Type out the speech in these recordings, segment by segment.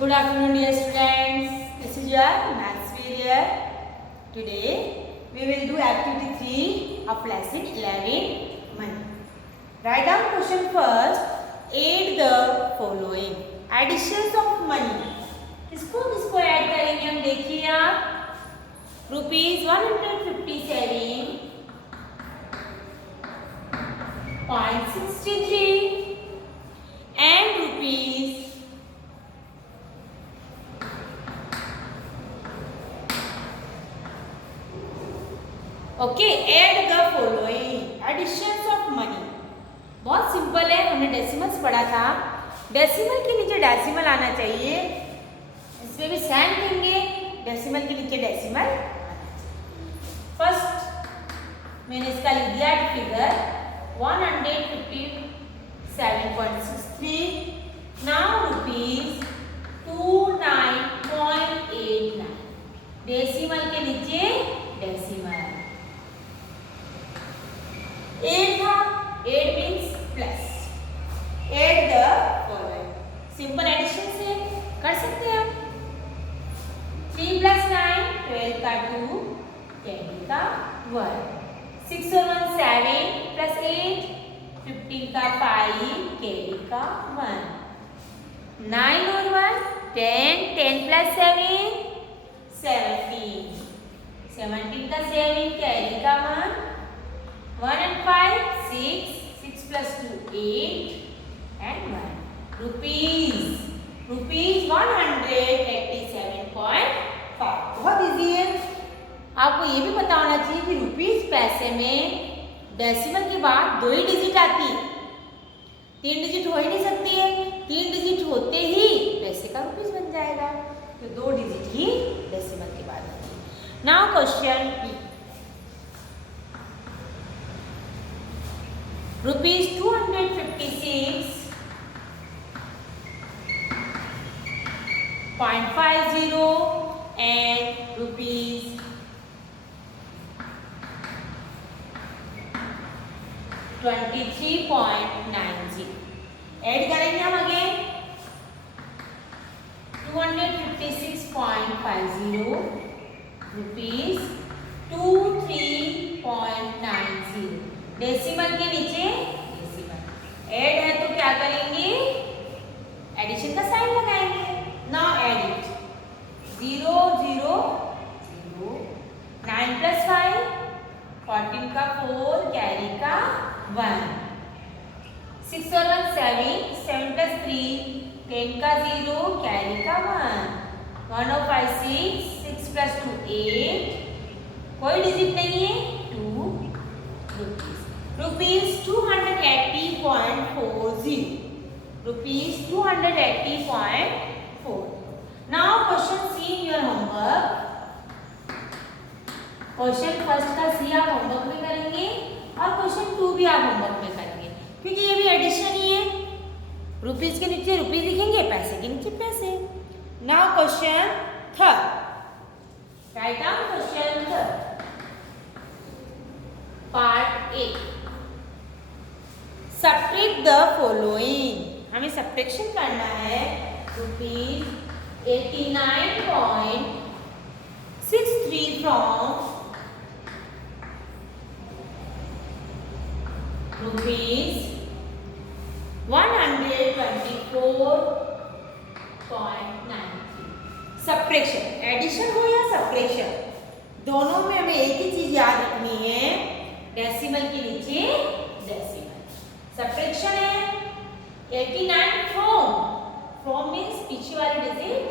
Good afternoon, dear students. This is your maths period. Today we will do activity 3 of lesson 11 money. Write down question first. Add the following. Additions of money. किसको किसको add करेंगे हम देखिए आप. ₹157.63 and rupees 'add the following additions of money'. बहुत simple है, हमने decimals पढ़ा था. डेसिमल के नीचे डेसिमल आना चाहिए. इसमें भी सेम देंगे, डेसिमल के नीचे डेसिमल आना चाहिए. फर्स्ट मैंने इसका लिख दिया फिगर 157.63. Now rupees 29.89. डेसिमल के नीचे डेसिमल. 8 था, 8 means plus. Add the following. Simple addition से कर सकते हैं हम. 3 + 9 12 का 2 10 का 1. 6 और 1 7 + 8 15 का 5 कैरी का 1. 9 और 1 10 10 + 7 17 17 का 7 कैरी का 1. 1 and 5 6 6 + 2 8 and 1. रुपीज 187.5. बहुत इजी है. आपको ये भी पता होना चाहिए कि रुपीज पैसे में डेसिमल के बाद 2 ही डिजिट आती है. 3 डिजिट हो ही नहीं सकती है. 3 डिजिट होते ही पैसे का रुपीज बन जाएगा. तो 2 डिजिट ही डेसिमल के बाद आती है. Now question B. Rupees 256.50 and rupees 23.90. Add करेंगे हम अगेन. 256.50 रुपीज 23.90. डेसिमल के नीचे डेसिमल. ऐड है तो क्या करेंगे, एडिशन का साइन लगाएंगे. Now add it. 0 0 0. 9 + 5 14 का 4 कैरी का 1. 6 और 1 7 7 + 3 10 का 0 कैरी का 1. 1 और 5 6 6 + 2 8. कोई डिजिट नहीं है. 2 rupees 280.40. Rupees 280.40. Now question C in your homework. Question first का सी आप होमवर्क में करेंगे और क्वेश्चन 2 भी आप होमवर्क में करेंगे, क्योंकि ये भी एडिशन ही है. रुपीज के नीचे रुपीज लिखेंगे, पैसे के नीचे पैसे. Now question third. Right down question third. Part A. Subtract the following. हमें सब्ट्रैक्शन करना है. Rupees 89.63 from rupees 124.93. Subtraction, addition हो या सब्ट्रैक्शन, दोनों में हमें एक ही चीज याद रखनी है. डेसिमल के नीचे डेसिमल. सब्ट्रैक्शन है 89 फ्रॉम मीन्स पीछे वाली डिजिट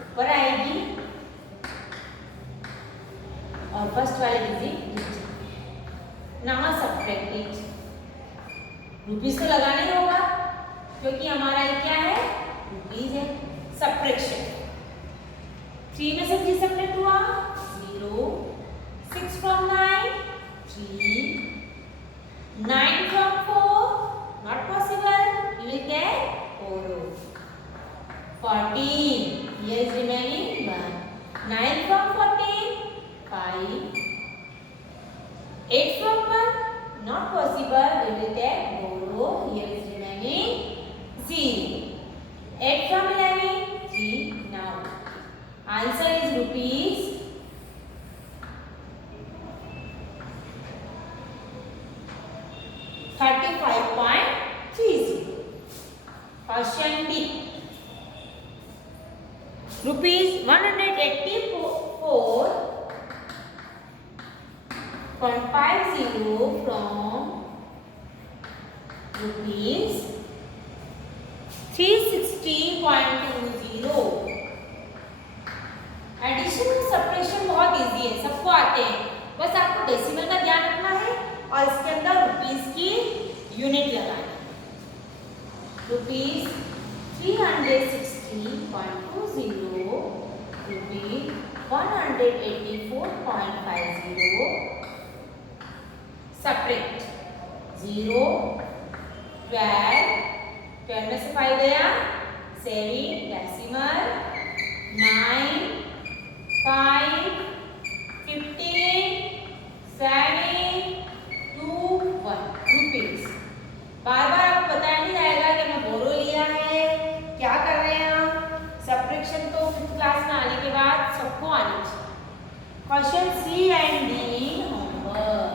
ऊपर आएगी और फर्स्ट वाली डिजिट नीचे. Now subtract it. रुपीज तो लगाना ही होगा क्योंकि हमारा ये क्या है, रुपीज है. सब्ट्रैक्शन 3 में से 3 सब्ट्रैक्ट हुआ 0. 6 from 9 3. 9 from 4 not possible. You will get 4. 14. Here is remaining 1. 9 from 14 5. 8 from 1 not possible. We will take 4. Here is remaining 0. 8 from 11 3. Answer is rupees 35.30. Question B. Rupees 184.50 from rupees 360.20. Addition और subtraction बहुत easy है, सबको आते हैं, बस आपको decimal का ध्यान रखना है और इसके अंदर रुपीस की यूनिट लगानी। रुपीस 360.20, रुपीस 184.50, सब्ट्रैक्ट 0, 12, 12 में से 5 गया, 7 डेसिमल, 9, 5, 15, 7, 2, 1 रुपीज। बार बार आपको बताया नहीं जाएगा कि मैं बोरो लिया है, क्या कर रहे हैं हम। सब्ट्रैक्शन तो 5th क्लास में आने के बाद सबको आना चाहिए। Question C and D homework.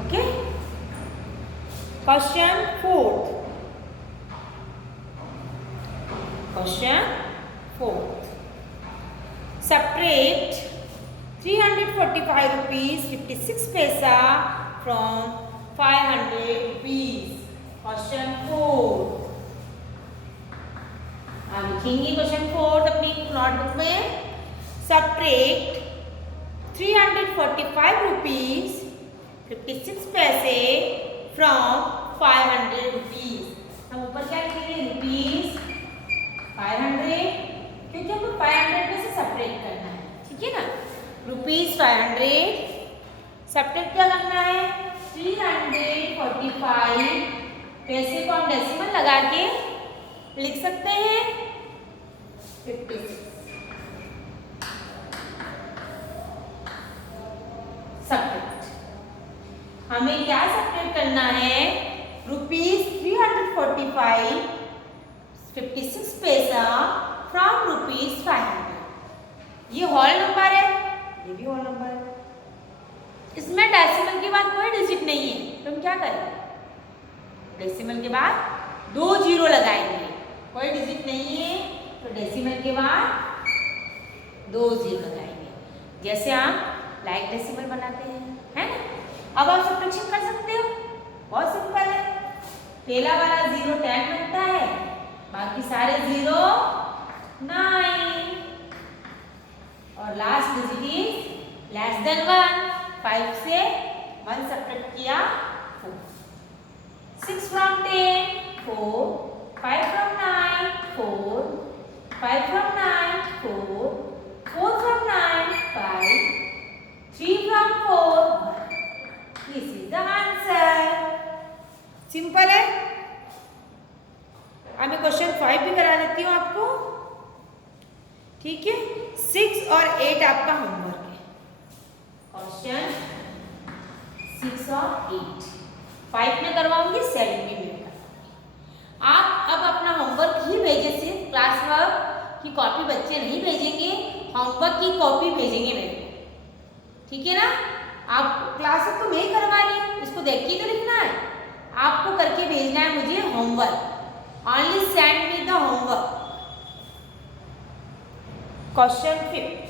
Okay, question 4th। Question 4th, subtract 345 rupees 56 paisa from 500 rupees. Question 4। आप लिखेंगे क्वेश्चन 4 अपनी नोटबुक में। subtract 345 rupees 56 पैसे from 500 rupees। हम ऊपर क्या लिखेंगे, रुपीज 500, क्योंकि हमको 500 में से सब्ट्रैक्ट करना है, ठीक है ना। रुपीज 500 सब्ट्रैक्ट क्या करना है, 345 पैसे को हम डेसिमल लगा के लिख सकते हैं 56। सब्ट्रैक्ट हमें क्या सब्ट्रैक्ट करना है, रुपीज 345 56 पैसा फ्रॉम रुपीज 500। ये होल नंबर है, ये भी होल नंबर है, इसमें डेसिमल के बाद कोई डिजिट नहीं है, तो हम क्या करें, डेसिमल के बाद 2 जीरो लगाएंगे। कोई डिजिट नहीं है तो डेसिमल के बाद 2 जीरो लगाएंगे, जैसे आप लाइक डेसिमल बनाते हैं, है ना। अब आप सब्ट्रैक्शन कर सकते हो, बहुत सिंपल है। पहला वाला 0 10 बनता है, बाकी सारे 0 9, और last digit is less than 1। 5 से 1 सब्ट्रैक्ट किया 4। 6 from 10 4, 5 from 9 4, 5 from 9 4, 4 from 9 5, 3 from 4 1। This is the answer। Simple है। अब मैं क्वेश्चन 5 भी करा देती हूँ आपको, ठीक है। 6 और 8 आपका होमवर्क है। क्वेश्चन 6 और 8 5 में करवाऊंगी, 7 में करवाऊंगी। आप अब अपना होमवर्क ही भेजे, सिर्फ क्लास वर्क की कॉपी बच्चे नहीं भेजेंगे, होमवर्क की कॉपी भेजेंगे मेरे को, ठीक है ना। आप क्लास वर्क तो मैं ही करवा रही हूँ, इसको देख के तो लिखना है, आपको करके भेजना है मुझे homework. Only send me the homework। Question 5th।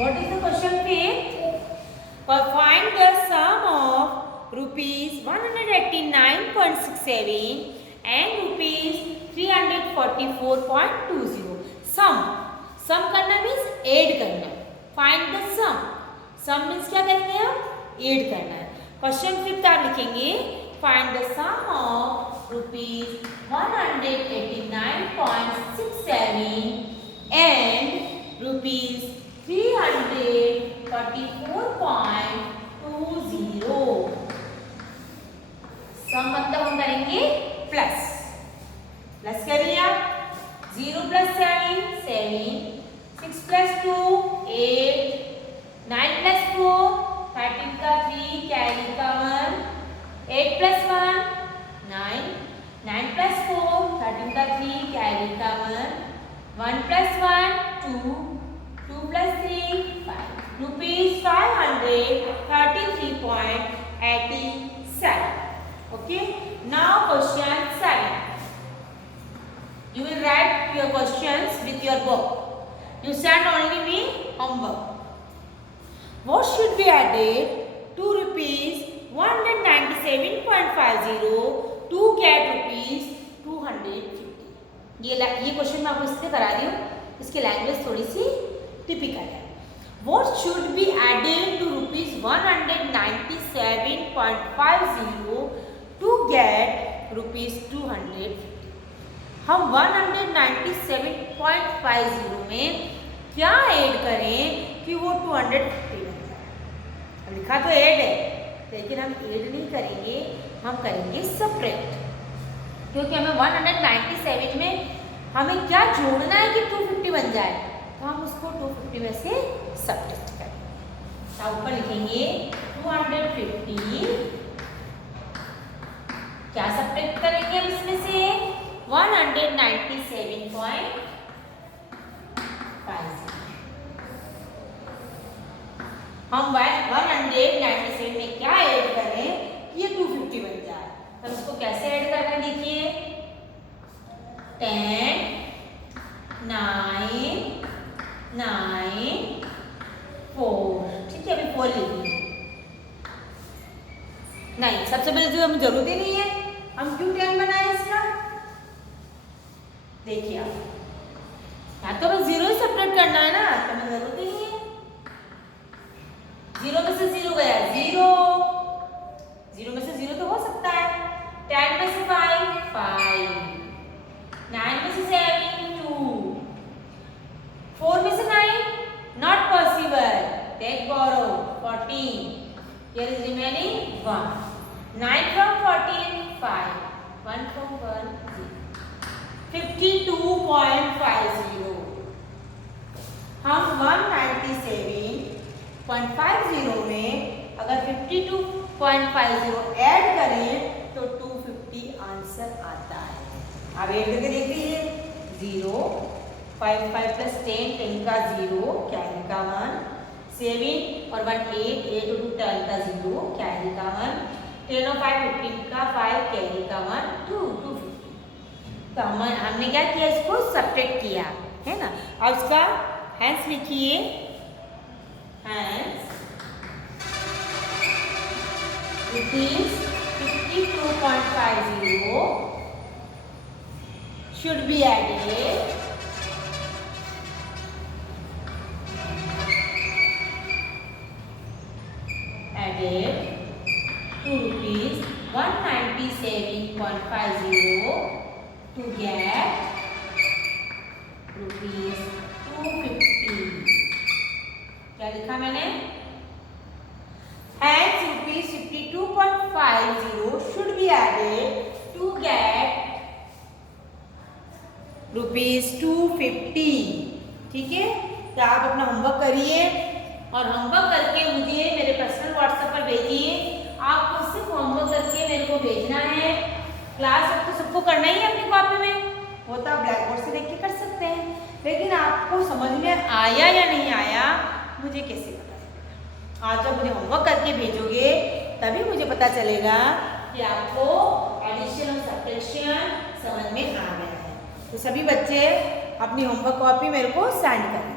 What is the question 5th? Find the sum of rupees 189.67 and rupees 344.20। सम करना मीन्स ऐड करना। फाइंड द सम मीन्स क्या करेंगे हम, ऐड करना है। क्वेश्चन 5th आप लिखेंगे, find the sum of rupees 189.67 and rupees 344.20। Sum मतलब हम करेंगे प्लस, प्लस करिए आप 0 + 7 7 6 + 2 8 9 + 4 13 का 3 कैरी का 1 8 + 1 9 9 + 4 13 का 3 कैरी का 1 1 + 1 2 2 + 3 5 rupees 533.87. Okay, now question 7. You will write your questions with your book. You send only me homework. What should be added to rupees 197.50 to get rupees 250? ये क्वेश्चन मैं आपको इसलिए करा रही हूँ, इसकी लैंग्वेज थोड़ी सी टिपिकल है. What should be added to rupees 197.50 to get rupees 250? हम 197.50 में क्या ऐड करें कि वो 250 बन जाए? लिखा तो ऐड है, लेकिन हम ऐड नहीं करेंगे, हम करेंगे सब्ट्रैक्ट. क्योंकि हमें 197 में हमें क्या जोड़ना है कि 250 बन जाए, तो हम उसको 250 में से सब्ट्रैक्ट करेंगे. तो ऊपर लिखेंगे 250. क्या सब्ट्रैक्ट करेंगे हम इसमें से? 197.50. हम 197 में क्या ऐड करें कि ये 250 बन जाए. तो इसको कैसे ऐड करना है देखिए. 10 9 9 4. ठीक है, अभी 4 लिखिए. नहीं, सबसे पहले जो हमें जरूरत ही नहीं है, हम क्यों 10 बनाए इसका? देखिए आप, या तो हमें 0 ही सब्ट्रैक्ट करना है ना, तो हमें जरूरत ही नहीं है. 0 में से 0 गया 0, 0 में से 0 तो हो सकता है. 10 में से 5 5, 9 में से 7 2, 4 में से 9 not possible. Take borrow 14. Here is remaining 1. 9 from 14 5, 1 from 1 0. 52.50. हम 197.50 में अगर 52.50 ऐड करें तो 250 आंसर आता है. आप ऐड करके देख लीजिए. 0 5 5 + 10 10 का 0 कैरी का 1 7 और 1 8 8 और 2 10 का 0 कैरी का 1 10 और 5 15 का 5 कैरी का 1 2 250. तो हमने क्या किया, इसको सब्ट्रैक्ट किया है ना. अब इसका हैंस लिखिए. Hence rupees 52.50 should be added to rupees 197.50 to get rupees 250. क्या लिखा मैंने? Hence rupees 52.50 should be added to get rupees 250. ठीक है, तो आप अपना होमवर्क करिए और होमवर्क करके मुझे मेरे पर्सनल व्हाट्सएप पर भेजिए. आपको सिर्फ होमवर्क करके मेरे को भेजना है. क्लास अब तो सबको करना ही है अपनी कॉपी में, वो तो आप ब्लैक बोर्ड से देख के कर सकते हैं, लेकिन आपको समझ में आया या नहीं आया मुझे कैसे पता चलेगा? आज जब मुझे होमवर्क करके भेजोगे तभी मुझे पता चलेगा कि आपको एडिशन और सब्ट्रैक्शन समझ में आ गया है. तो सभी बच्चे अपनी होमवर्क कॉपी मेरे को सेंड करें.